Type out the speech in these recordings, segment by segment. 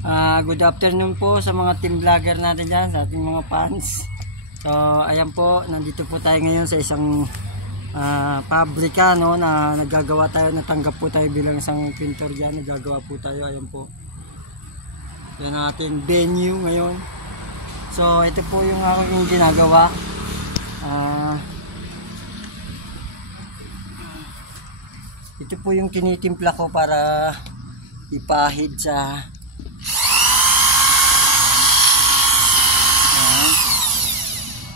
Good afternoon po sa mga team vlogger natin dyan, sa ating mga fans. So ayan po, nandito po tayo ngayon sa isang pabrika, no, na naggagawa tayo, natanggap po tayo bilang isang pintor dyan, naggagawa po tayo. Ayan po, yan ang ating venue ngayon. So ito po yung aking ginagawa. Ito po yung tinitimpla ko para ipahid sa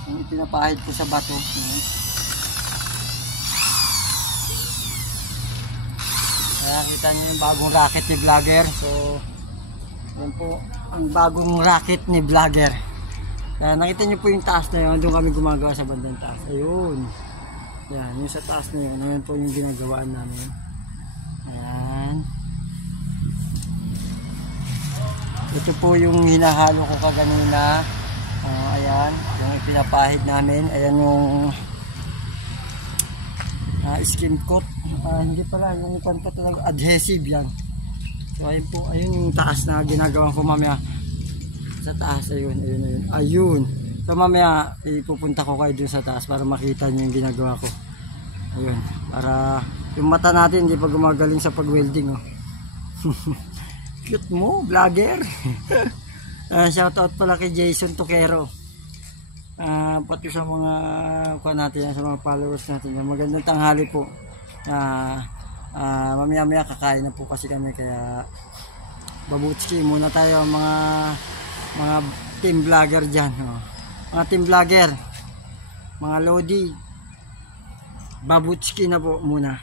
yung pinapahid ko sa bato. Kaya kita nyo yung bagong racket ni vlogger. So yan po ang bagong racket ni vlogger. Kaya nakita nyo po yung taas na yun, doon kami gumagawa sa bandang taas. Ayun, yan, yung sa taas na yun, ayun po yung ginagawaan namin. Ayan, ito po yung hinahalo ko kaganina. Ayan, yung pinapahid namin. Ayan yung skin coat. Hindi pala, yung ipan pa talaga adhesive yan. So ayun po, ayun yung taas na ginagawa ko mamaya. Sa taas, ayun. So mamaya ipupunta ko kayo dun sa taas para makita nyo yung ginagawa ko. Ayun, para yung mata natin hindi pa gumagaling sa pag-welding, oh. Cute mo, vlogger. Shoutout pala kay Jason Tokero. Pati sa mga natin, sa mga followers natin. Magandang tanghali po. Mamaya kakain na po kasi kami, kaya babutski muna tayo mga team vlogger dyan, oh. Mga team vlogger, mga lodi, babutski na po muna.